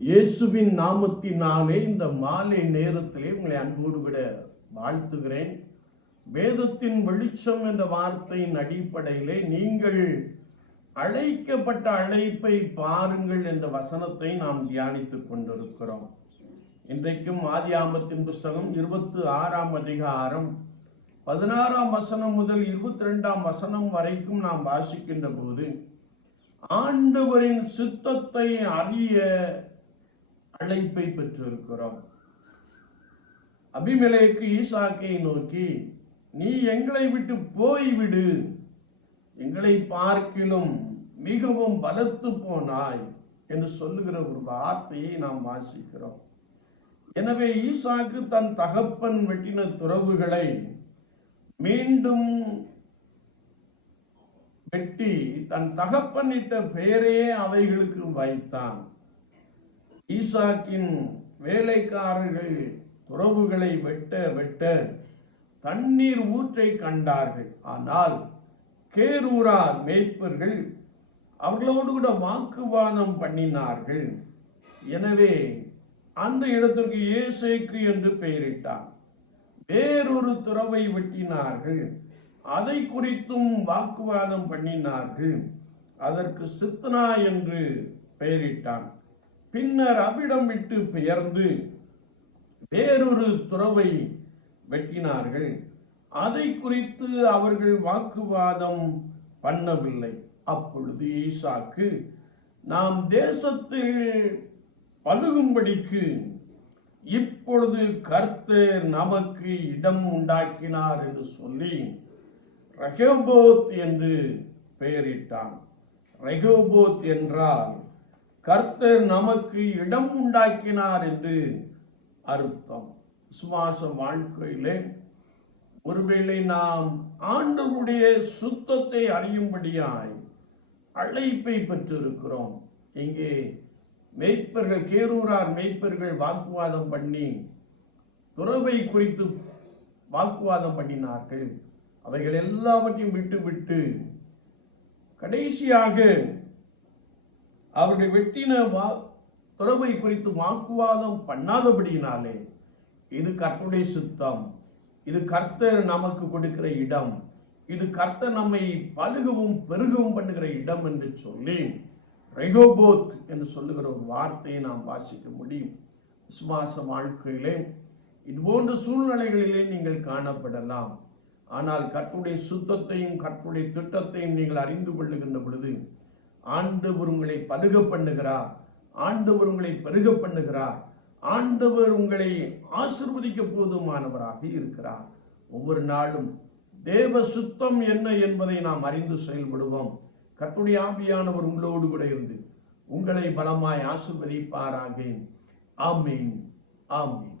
இயேசுவின் நாமத்தினாலே இந்த மாலை நேரத்திலே உங்களை அன்போடு விட வாழ்த்துகிறேன். வேதத்தின் வெளிச்சம் என்ற வார்த்தையின் அடிப்படையிலே நீங்கள் அழைக்கப்பட்ட அழைப்பை பாருங்கள் என்ற வசனத்தை நாம் தியானித்துக் கொண்டிருக்கிறோம். இன்றைக்கும் ஆதியாமத்தின் புஸ்தகம் இருபத்தி ஆறாம் அதிகாரம் பதினாறாம் வசனம் முதல் இருபத்தி ரெண்டாம் வசனம் வரைக்கும் நாம் வாசிக்கின்ற போது ஆண்டவரின் சித்தத்தை அறிய அழைப்பை பெற்றிருக்கிறோம். அபிமலைக்கு ஈசாக்கை நோக்கி நீ எங்களை விட்டு போய்விடு. எங்களை பார்க்கிலும் மிகவும் பலத்து போனாய் என்று சொல்லுகிற ஒரு வார்த்தையை நாம் வாசிக்கிறோம். எனவே ஈசாக்கு தன் தகப்பன் வெட்டின துறவுகளை மீண்டும் வெட்டி தன் தகப்பனிட்ட பெயரையே அவைகளுக்கு வைத்தான். ஈசாக்கின் வேலைக்காரர்கள் துறவுகளை வெட்ட வெட்ட தண்ணீர் ஊற்றை கண்டார்கள். ஆனால் கேரூரார் மேய்ப்பர்கள் அவர்களோடு கூட வாக்குவாதம் பண்ணினார்கள். எனவே அந்த இடத்திற்கு ஏசேக்கு என்று பெயரிட்டார் வேறொரு துறவை வெட்டினார்கள். அதை குறித்தும் வாக்குவாதம் பண்ணினார்கள். அதற்கு சித்தனா என்று பெயரிட்டான். பின்னர் அவ்விடம் விட்டு பெயர்ந்து வேறொரு துறவை வெட்டினார்கள். அதை குறித்து அவர்கள் வாக்குவாதம் பண்ணவில்லை. அப்பொழுது ஈசாக்கு நாம் தேசத்தில் பழுகும்படிக்கு இப்பொழுது கர்த்தர் நமக்கு இடம் உண்டாக்கினார் என்று சொல்லி ரகோபோத் என்று பெயரிட்டான். ரகோபோத் என்றால் கர்த்தர் நமக்கு இடம் உண்டாக்கினார் என்று அர்த்தம். சுவாச வாழ்க்கையிலே ஒருவேளை நாம் ஆண்டவருடைய சுத்தத்தை அறியும்படியாய் அழைப்பை பெற்றிருக்கிறோம். இங்கே மெய்ப்பர்கள் கேரூரார் மெய்ப்பர்கள் வாக்குவாதம் பண்ணி துறவை குறித்து வாக்குவாதம் பண்ணினார்கள். அவைகள் எல்லாவற்றையும் விட்டு விட்டு கடைசியாக அவருடைய வெட்டின வா துறவை குறித்து வாக்குவாதம் பண்ணாதபடியினாலே இது கர்த்தருடைய சுத்தம். இது கர்த்தர் நமக்கு கொடுக்கிற இடம். இது கர்த்தர் நம்மை பழுகவும் பெருகவும் பண்ணுகிற இடம் என்று சொல்லி ரெகோபோத் என்று சொல்லுகிற ஒரு வார்த்தையை நாம் வாசிக்க முடியும். விசுவாச வாழ்க்கையிலே இதுபோன்ற சூழ்நிலைகளிலே நீங்கள் காணப்படலாம். ஆனால் கற்றுடைய சுத்தத்தையும் கற்றுடைய திட்டத்தையும் நீங்கள் அறிந்து கொள்ளுகின்ற பொழுது ஆண்டவர் உங்களை பழுக பண்ணுகிறார். ஆண்டவர் உங்களை பெருக பண்ணுகிறார். ஆண்டவர் உங்களை ஆசிர்வதிக்க போதுமானவராக இருக்கிறார். ஒவ்வொரு நாளும் தேவ சுத்தம் என்ன என்பதை நாம் அறிந்து செயல்படுவோம். கத்துடைய ஆவியானவர் உங்களோடு கூட இருந்து உங்களை பலமாய் ஆசிர்வதிப்பாராக. ஆமீன். ஆமீன்.